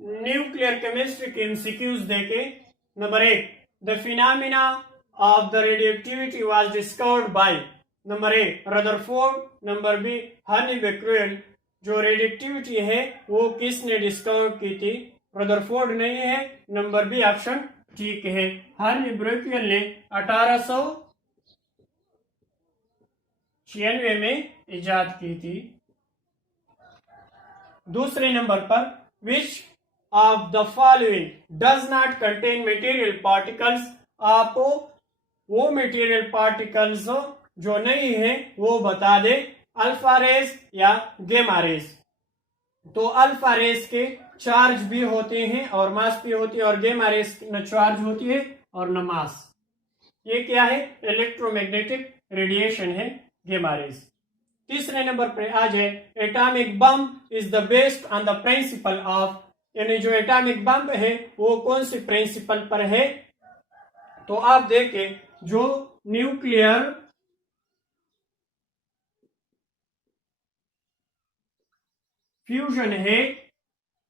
Nuclear chemistry के MCQs देखे। Number 1, the phenomena of the radioactivity was discovered by. Number A Rutherford. Number B Henri Becquerel. जो radioactivity है वो किसने discover की थी? रदरफोर्ड नहीं है। नंबर बी ऑप्शन ठीक है, हनी बेक्रेल ने 1896 में इजाद की थी। दूसरे नंबर पर, विच of the following does not contain material particles? आप वो मटेरियल पार्टिकल्स जो नहीं है वो बता दे, अल्फा रेस या गेमा रेस। तो अल्फा रेस के चार्ज भी होते हैं और मास भी होती है, और गेमा रेस न चार्ज होती है और न मास। ये क्या है? इलेक्ट्रोमैग्नेटिक रेडिएशन है गेमा रेस। तीसरे नंबर पर आ जाए, atomic bomb is the based on the principle of, यानी जो एटॉमिक बम है वो कौन सी प्रिंसिपल पर है? तो आप देखें, जो न्यूक्लियर फ्यूजन है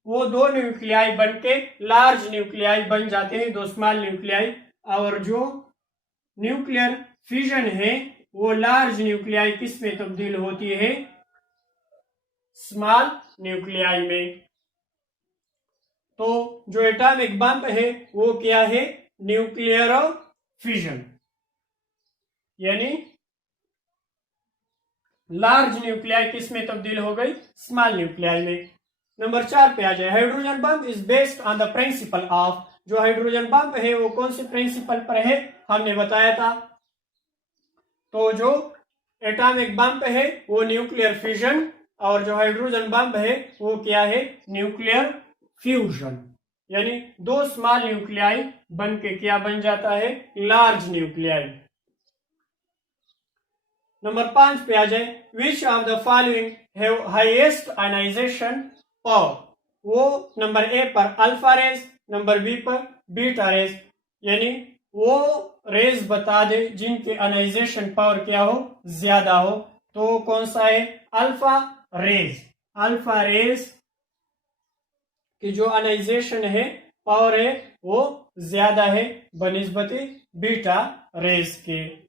वो दो न्यूक्लियाई बनके लार्ज न्यूक्लियाई बन जाते हैं, दो स्मॉल न्यूक्लियाई। और जो न्यूक्लियर फ्यूजन है वो लार्ज न्यूक्लियाई किस में तब्दील होती है? स्मॉल न्यूक्लियाई में। तो जो एटॉमिक बम है वो क्या है? न्यूक्लियर फ्यूजन, यानी लार्ज न्यूक्लियाई किस में तब्दील हो गई? स्मॉल न्यूक्लियाई में। नंबर 4 पे आ जाए, hydrogen bomb is based on the principle of. जो हाइड्रोजन बम है वो कौन से प्रिंसिपल पर है? हमने बताया था। तो जो एटॉमिक बम है वो न्यूक्लियर फ्यूजन, और जो हाइड्रोजन बम है वो क्या है? न्यूक्लियर फ्यूजन, यानी दो स्मॉल न्यूक्लियाई बन के क्या बन जाता है? Large nuclei. नंबर 5 पे आ जाए, which of the following have highest ionisation power? वो नंबर ए पर अल्फा रेज, नंबर बी पर बीटा रेज, यानी वो रेज बता दे जिनके आयनाइजेशन पावर क्या हो? ज्यादा हो। तो कौन सा है? Alpha raise. अल्फा रेज की जो आयनाइजेशन है, पावर है, वो ज्यादा है बनिस्बती बीटा रेज के।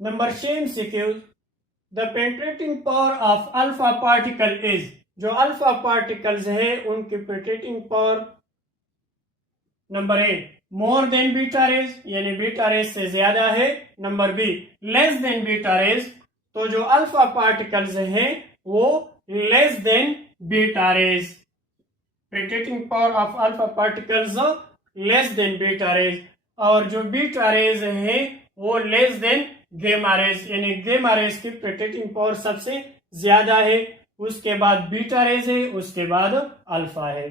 Number 6 MCQ, the penetrating power of alpha particle is. जो अल्फा पार्टिकल्स है उनकी penetrating power, number A more than beta rays, यानी बीटा रेज से ज्यादा है। Number be less than beta raise, तो जो अल्फा पार्टिकल्स हैं वो less than beta raise. Penetrating power of alpha particles less than beta raise, और जो बीटा रेज है वो लेस देन गेमा रेज, यानी गेमा रेज की पेनिट्रेटिंग पावर सबसे ज्यादा है, उसके बाद बीटा रेज है, उसके बाद अल्फा है।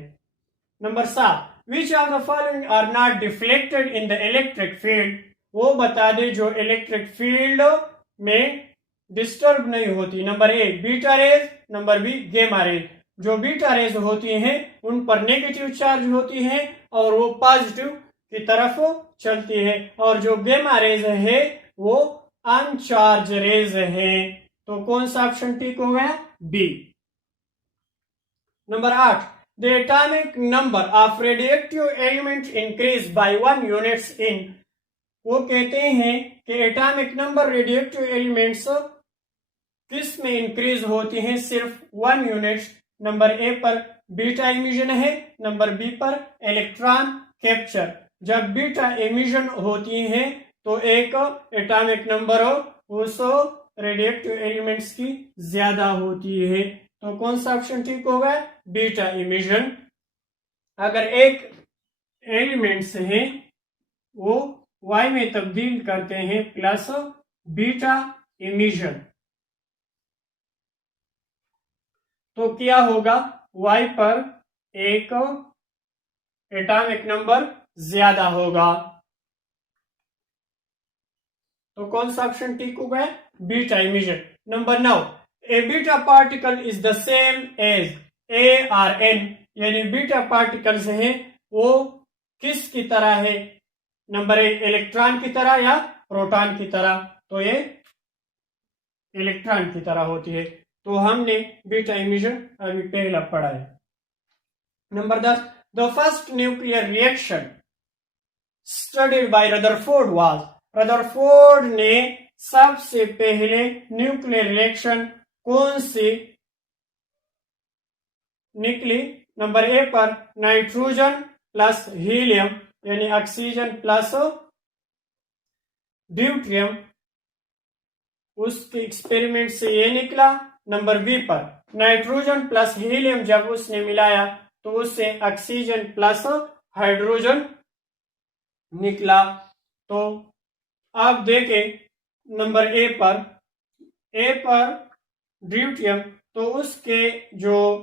Number 7, which of the following are not deflected in the electric field? वो बता दे जो इलेक्ट्रिक फील्ड में डिस्टर्ब नहीं होती। Number A beta rays, number B gamma rays. जो बीटा रेज होती हैं उन पर नेगेटिव चार्ज होती है और वो पॉजिटिव की तरफ चलती है, और जो गेमा रेज है वो अनचार्ज रेज है। तो कौन सा ऑप्शन ठीक हो गया? B. Number 8, the atomic number of radioactive element increase by 1 units in. वो कहते हैं कि एटॉमिक नंबर रेडियोएक्टिव एलिमेंट्स किस में इंक्रीज होती हैं? सिर्फ 1 यूनिट। नंबर ए पर बीटा इमिशन है, नंबर बी पर इलेक्ट्रॉन कैप्चर। जब बीटा इमिशन होती है तो एक एटॉमिक नंबर उस रेडियोएक्टिव एलिमेंट्स की ज्यादा होती है। तो कौन सा ऑप्शन ठीक होगा? Beta emission. अगर एक एलिमेंट्स है वो वाई में तब्दील करते हैं प्लस बीटा इमिशन, तो क्या होगा? y पर एक एटॉमिक नंबर ज्यादा होगा। तो कौन सा ऑप्शन ठीक होगा? Beta emission. Number 9, a beta particle is the same as a R N, यानी बीटा पार्टिकल्स हैं वो किस की तरह है? नंबर ए इलेक्ट्रॉन की तरह या प्रोटॉन की तरह? तो ये इलेक्ट्रॉन की तरह होती है। तो हमने बीटा इमिशन अभी पहला पढ़ा है। Number 10, the first nuclear reaction studied by Rutherford was, Rutherford ने सबसे पहले न्यूक्लियर रिएक्शन कौन सी निकली? नंबर ए पर नाइट्रोजन प्लस हीलियम यानी ऑक्सीजन प्लस ड्यूट्रियम, उसके एक्सपेरिमेंट से ये निकला। नंबर बी पर नाइट्रोजन प्लस हीलियम जब उसने मिलाया तो उससे ऑक्सीजन प्लस हाइड्रोजन निकला। तो आप देखें नंबर ए पर ड्यूट्रियम, तो उसके जो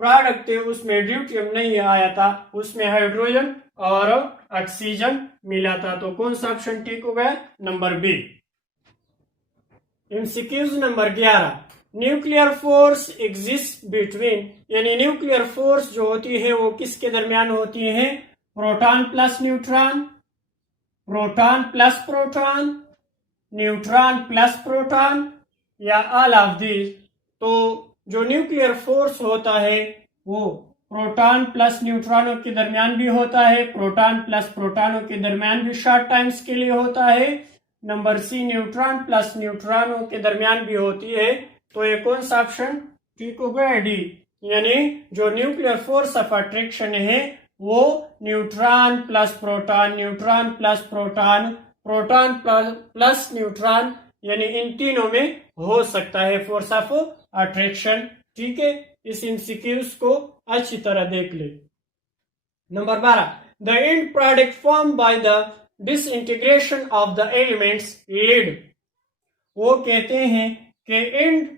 प्रोडक्ट थे उसमें ड्यूट्रियम नहीं आया था, उसमें हाइड्रोजन और ऑक्सीजन मिला था। तो कौन सा ऑप्शन ठीक हो गया? Number B. MCQs number 11, nuclear force exist between, यानी न्यूक्लियर फोर्स जो होती है वो किसके दरमियान होती है? Proton plus neutron, proton plus proton, neutron plus proton, या ऑल ऑफ दिस। तो जो न्यूक्लियर फोर्स होता है वो प्रोटॉन प्लस न्यूट्रॉनों के दरमियान भी होता है, प्रोटॉन प्लस प्रोटॉनों के दरमियान भी शॉर्ट टाइम्स के लिए होता है। नंबर सी, न्यूट्रॉन प्लस न्यूट्रॉनों के दरमियान भी होती है। तो ये कौन सा ऑप्शन ठीक हो गया? डी, यानी जो न्यूक्लियर फोर्स ऑफ अट्रैक्शन है वो neutron plus proton, neutron plus proton, proton plus neutron, यानी इन तीनों में हो सकता है फोर्स ऑफ अट्रैक्शन। ठीक है, इस एमसीक्यूज को अच्छी तरह देख ले। Number 12, the end product form by the disintegration of the elements lead, वो कहते हैं कि एंड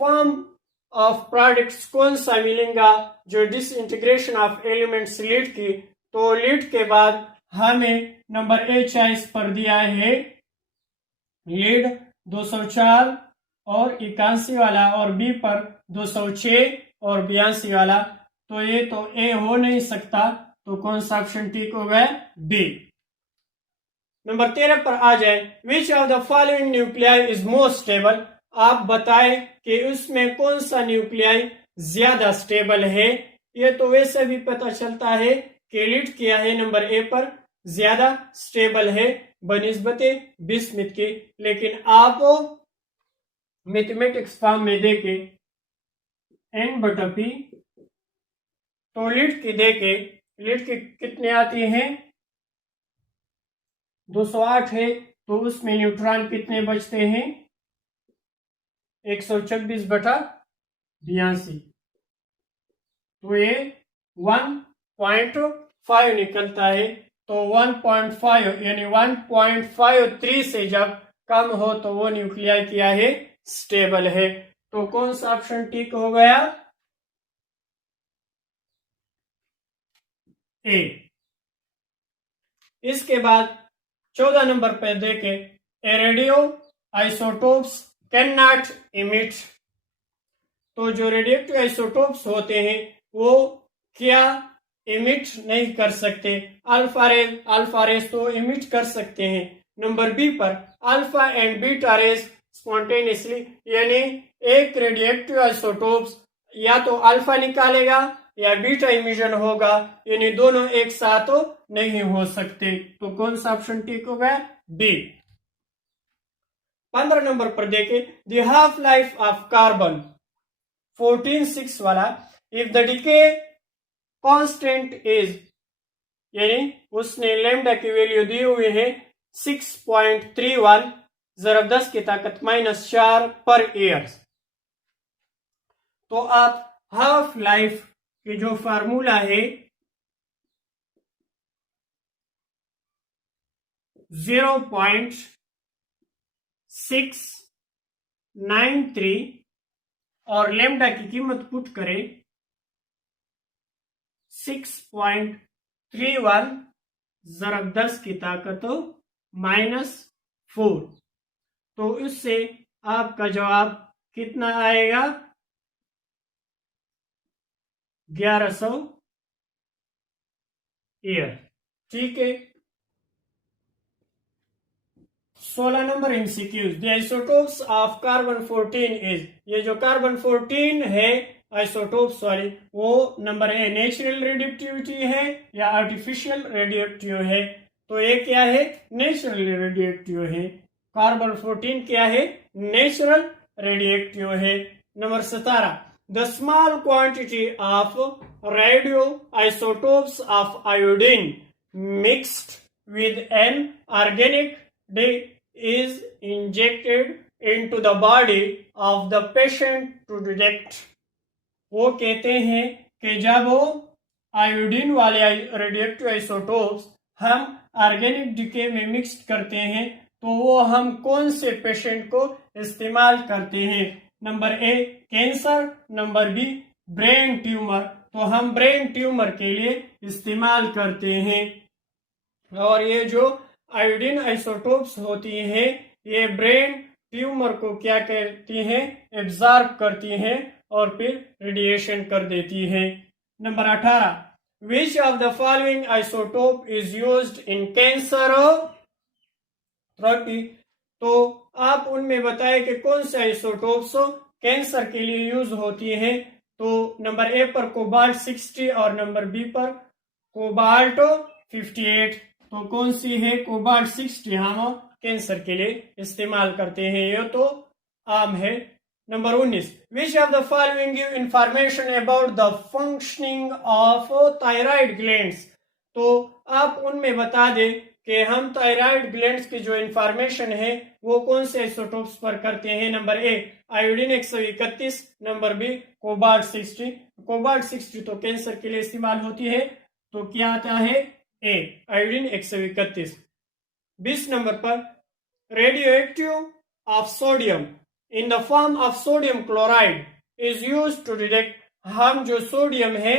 फॉर्म ऑफ प्रोडक्ट्स कौन सा मिलेगा? जो डिसइंटीग्रेशन ऑफ एलिमेंट्स लीड की। तो लीड के बाद हमें नंबर ए चॉइस पर दिया है लीड 204 और 81 वाला, और बी पर 206 और 82 वाला। तो ये तो ए हो नहीं सकता, तो कौन सा ऑप्शन ठीक हो गया? बी। नंबर 13 पर आ जाए, which of the following nuclei is more stable, आप बताएं कि उसमें कौन सा न्यूक्लियाई ज्यादा स्टेबल है। ये तो वैसे भी पता चलता है कि लीड किया है नंबर ए पर ज्यादा स्टेबल है बनिस्बते बिस्मिथ की, लेकिन आप मैथमेटिक्स फॉर्म में देखे एन बटा पी, तो लीड की देखे, लीड की कितने आती हैं? 208 है, तो उसमें न्यूट्रॉन कितने बचते हैं? 126 बटा 82, तो ये 1.5 निकलता है। तो 1.5 यानी 1.53 से जब कम हो तो वो न्यूक्लियाई क्या है? स्टेबल है। तो कौन सा ऑप्शन ठीक हो गया? ए। इसके बाद 14 नंबर पे देखें, a radioisotopes can not emit, तो जो रेडियोएक्टिव आइसोटोप्स होते हैं वो क्या इमिट नहीं कर सकते? अल्फा रेस तो इमिट कर सकते हैं। नंबर बी पर alpha and beta rays spontaneously, यानी एक रेडियोएक्टिव आइसोटोप्स या तो अल्फा निकालेगा या बीटा इमिशन होगा, यानी दोनों एक साथ नहीं हो सकते। तो कौन सा ऑप्शन ठीक हो गया? डी। 15 नंबर पर देखें, the half life of carbon 14.6 वाला, if the decay constant is, यानी उसने लैम्डा की वैल्यू दी हुई है 6.31 ज़रब 10 की ताकत -4 पर ईयर। तो आप हाफ लाइफ की जो फार्मूला है 0.693 और लेमडा की कीमत पुट करें 6.31 ज़रब 10 की ताकत -4, तो इससे आपका जवाब कितना आएगा? 1100 ईयर। ठीक है, 16 number MCQs. The isotopes of carbon 14 is, ये जो कार्बन 14 है आइसोटोप्स वाली, वो नंबर ए नेचुरल रेडियोएक्टिविटी है या आर्टिफिशियल रेडियोएक्टिव है? तो ये क्या है? नेचुरल रेडियोएक्टिव है। कार्बन 14 क्या है? नेचुरल रेडियोएक्टिव है। Number 17, the small quantity of radio isotopes of iodine mixed with an organic dye is injected into the body of the patient to detect। वो कहते हैं कि जब वो आयोडीन वाले रेडियोएक्टिव आइसोटोप्स हम ऑर्गेनिक डिके में मिक्स करते हैं तो वो हम कौन से पेशेंट को इस्तेमाल करते हैं? Number A cancer, number B brain tumour. तो हम ब्रेन ट्यूमर के लिए इस्तेमाल करते हैं। और ये जो आयोडीन आइसोटोप्स होती हैं ये ब्रेन ट्यूमर को क्या करती हैं? एब्जॉर्ब करती हैं और फिर रेडिएशन कर देती हैं। Number 18, which of the following isotope is used in cancer therapy? तो आप उनमें बताएं कि कौन से आइसोटोप्स कैंसर के लिए यूज होती हैं। तो नंबर ए पर कोबाल्ट 60 और नंबर बी पर कोबाल्ट 58। तो कौन सी है? कोबाल्ट 60 हम कैंसर के लिए इस्तेमाल करते हैं, ये तो आम है। Number 19, which of the following give information about the functioning of thyroid glands? तो आप उनमें बता दें कि हम थायराइड ग्लैंड्स की जो इंफॉर्मेशन है वो कौन से आइसोटोप्स पर करते हैं। Number A iodine 131, number B cobalt 60। Cobalt 60 तो कैंसर के लिए इस्तेमाल होती है, तो क्या आता है? A iodine 131। 20 नंबर पर radioactive of sodium in the form of sodium chloride is use to detect. हम जो सोडियम है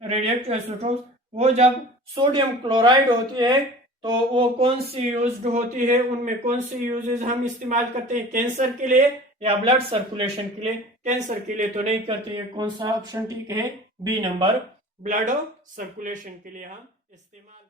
रेडियो एक्टिव आइसोटोप्स, वो जब सोडियम क्लोराइड होती है तो वो कौन सी यूज्ड होती है? उनमें कौन सी यूजेज हम इस्तेमाल करते हैं? कैंसर के लिए या ब्लड सर्कुलेशन के लिए? कैंसर के लिए तो नहीं करते। कौन सा ऑप्शन ठीक है? बी नंबर, ब्लड सर्कुलेशन के लिए हम इस्तेमाल